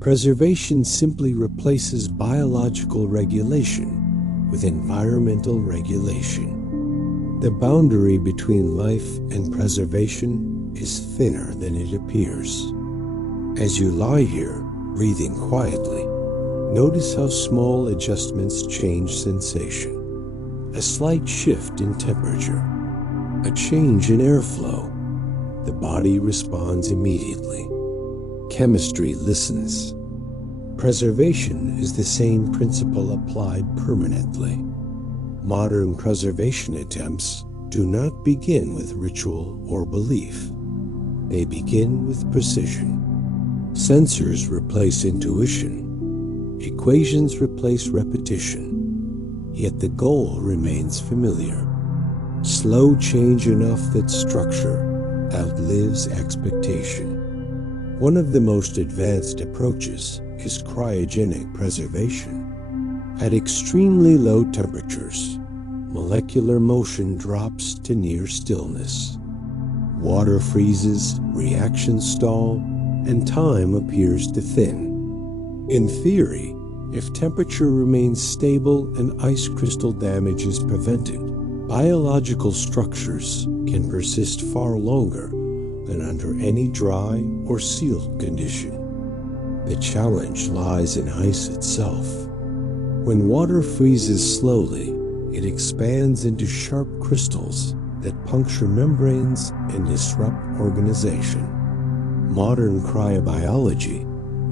Preservation simply replaces biological regulation with environmental regulation. The boundary between life and preservation is thinner than it appears. As you lie here, breathing quietly, notice how small adjustments change sensation. A slight shift in temperature, a change in airflow. The body responds immediately. Chemistry listens. Preservation is the same principle applied permanently. Modern preservation attempts do not begin with ritual or belief. They begin with precision. Sensors replace intuition. Equations replace repetition. Yet the goal remains familiar. Slow change enough that structure outlives expectation. One of the most advanced approaches is cryogenic preservation. At extremely low temperatures, molecular motion drops to near stillness. Water freezes, reactions stall, and time appears to thin. In theory, if temperature remains stable and ice crystal damage is prevented, biological structures can persist far longer than under any dry or sealed condition. The challenge lies in ice itself. When water freezes slowly, it expands into sharp crystals that puncture membranes and disrupt organization. Modern cryobiology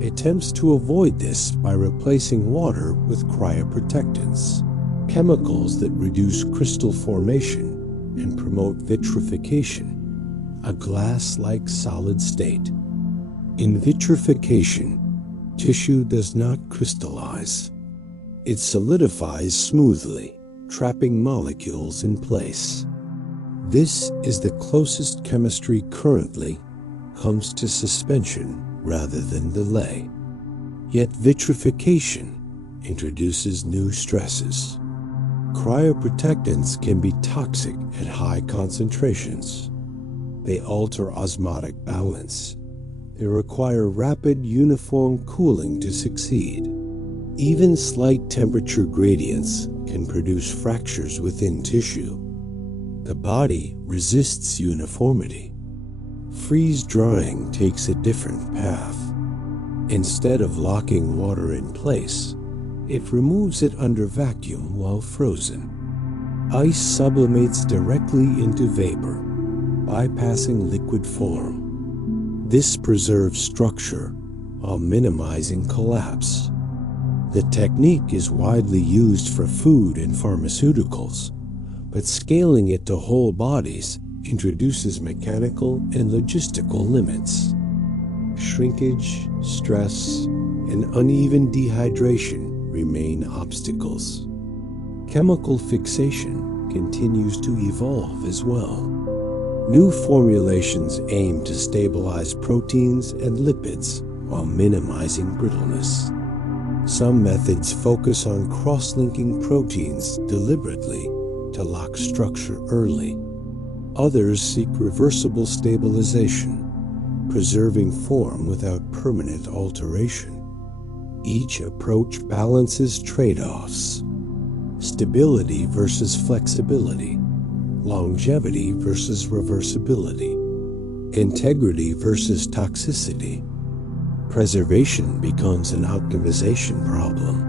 attempts to avoid this by replacing water with cryoprotectants, chemicals that reduce crystal formation and promote vitrification, a glass-like solid state. In vitrification, tissue does not crystallize. It solidifies smoothly, trapping molecules in place. This is the closest chemistry currently comes to suspension rather than delay. Yet vitrification introduces new stresses. Cryoprotectants can be toxic at high concentrations. They alter osmotic balance. They require rapid, uniform cooling to succeed. Even slight temperature gradients can produce fractures within tissue. The body resists uniformity. Freeze-drying takes a different path. Instead of locking water in place, it removes it under vacuum while frozen. Ice sublimates directly into vapor, bypassing liquid form. This preserves structure while minimizing collapse. The technique is widely used for food and pharmaceuticals, but scaling it to whole bodies introduces mechanical and logistical limits. Shrinkage, stress, and uneven dehydration remain obstacles. Chemical fixation continues to evolve as well. New formulations aim to stabilize proteins and lipids while minimizing brittleness. Some methods focus on cross-linking proteins deliberately to lock structure early. Others seek reversible stabilization, preserving form without permanent alteration. Each approach balances trade-offs: stability versus flexibility, longevity versus reversibility, integrity versus toxicity. Preservation becomes an optimization problem.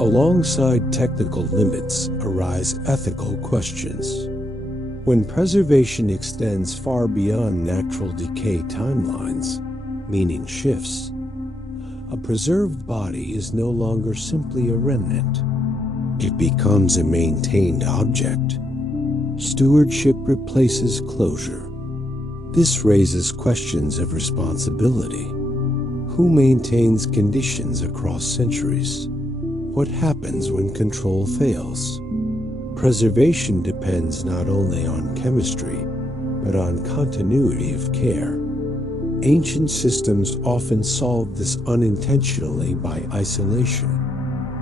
Alongside technical limits arise ethical questions. When preservation extends far beyond natural decay timelines, meaning shifts. A preserved body is no longer simply a remnant. It becomes a maintained object. Stewardship replaces closure. This raises questions of responsibility. Who maintains conditions across centuries? What happens when control fails? Preservation depends not only on chemistry, but on continuity of care. Ancient systems often solved this unintentionally by isolation.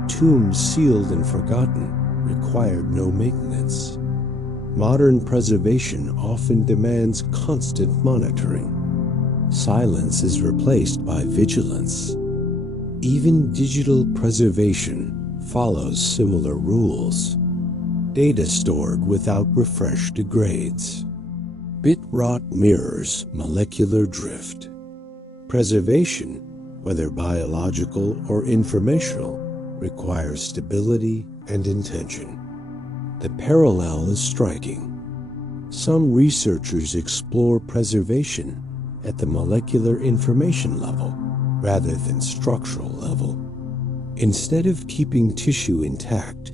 Tombs sealed and forgotten required no maintenance. Modern preservation often demands constant monitoring. Silence is replaced by vigilance. Even digital preservation follows similar rules. Data stored without refresh degrades. Bit rot mirrors molecular drift. Preservation, whether biological or informational, requires stability and intention. The parallel is striking. Some researchers explore preservation at the molecular information level rather than structural level. Instead of keeping tissue intact,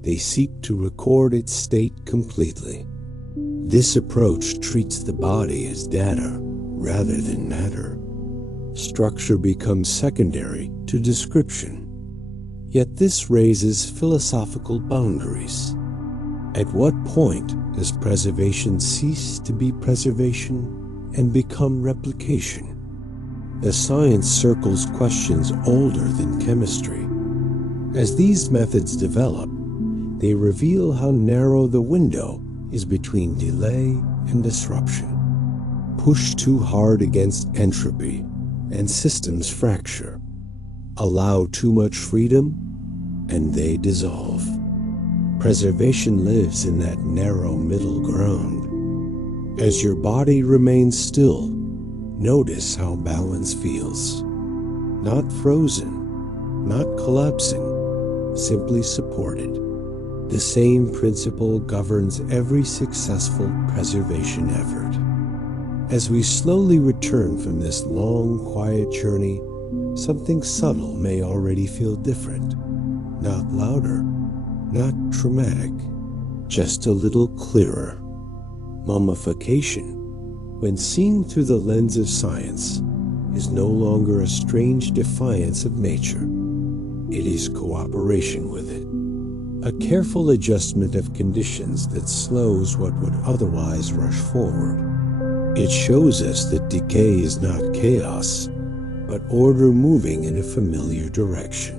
they seek to record its state completely. This approach treats the body as data rather than matter. Structure becomes secondary to description. Yet this raises philosophical boundaries. At what point does preservation cease to be preservation and become replication? The science circles questions older than chemistry. As these methods develop, they reveal how narrow the window is between delay and disruption. Push too hard against entropy, and systems fracture. Allow too much freedom, and they dissolve. Preservation lives in that narrow middle ground. As your body remains still, notice how balance feels. Not frozen, not collapsing, simply supported. The same principle governs every successful preservation effort. As we slowly return from this long, quiet journey, something subtle may already feel different. Not louder, not dramatic, just a little clearer. Mummification, when seen through the lens of science, is no longer a strange defiance of nature. It is cooperation with it. A careful adjustment of conditions that slows what would otherwise rush forward. It shows us that decay is not chaos, but order moving in a familiar direction.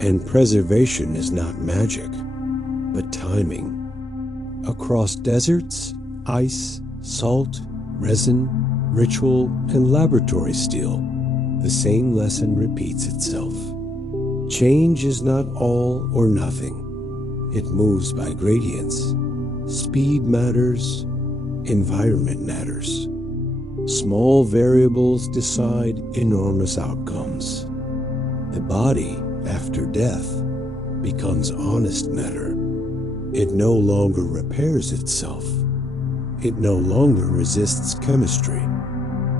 And preservation is not magic, but timing. Across deserts, ice, Salt, resin, ritual, and laboratory steel, the same lesson repeats itself. Change is not all or nothing. It moves by gradients. Speed matters, environment matters. Small variables decide enormous outcomes. The body, after death, becomes honest matter. It no longer repairs itself. It no longer resists chemistry.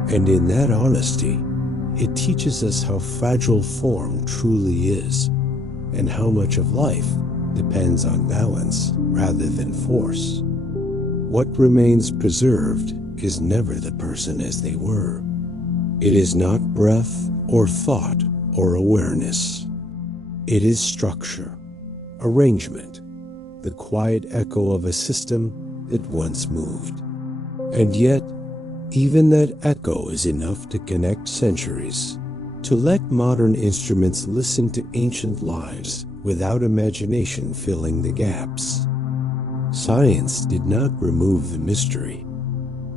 And in that honesty, it teaches us how fragile form truly is, and how much of life depends on balance rather than force. What remains preserved is never the person as they were. It is not breath or thought or awareness. It is structure, arrangement, the quiet echo of a system that once moved. And yet, even that echo is enough to connect centuries, to let modern instruments listen to ancient lives without imagination filling the gaps. Science did not remove the mystery.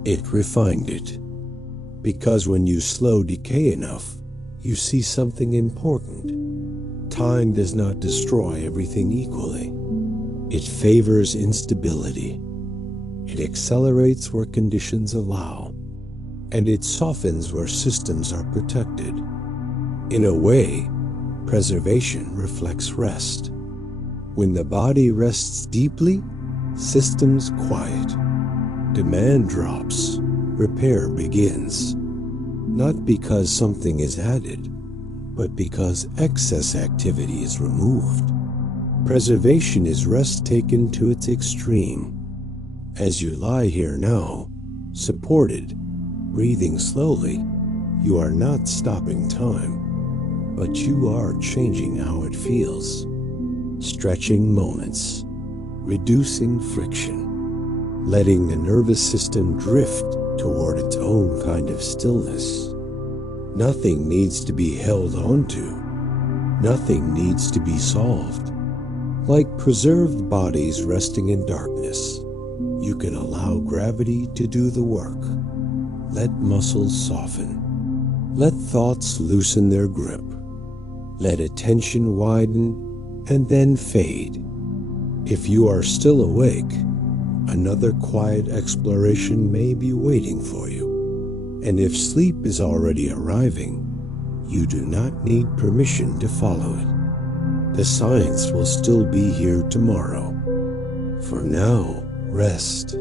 It refined it. Because when you slow decay enough, you see something important. Time does not destroy everything equally. It favors instability. It accelerates where conditions allow. And it softens where systems are protected. In a way, preservation reflects rest. When the body rests deeply, systems quiet. Demand drops. Repair begins. Not because something is added, but because excess activity is removed. Preservation is rest taken to its extreme. As you lie here now, supported, breathing slowly, you are not stopping time, but you are changing how it feels. Stretching moments, reducing friction, letting the nervous system drift toward its own kind of stillness. Nothing needs to be held onto. Nothing needs to be solved. Like preserved bodies resting in darkness, you can allow gravity to do the work. Let muscles soften. Let thoughts loosen their grip. Let attention widen and then fade. If you are still awake, another quiet exploration may be waiting for you. And if sleep is already arriving, you do not need permission to follow it. The science will still be here tomorrow. For now, rest.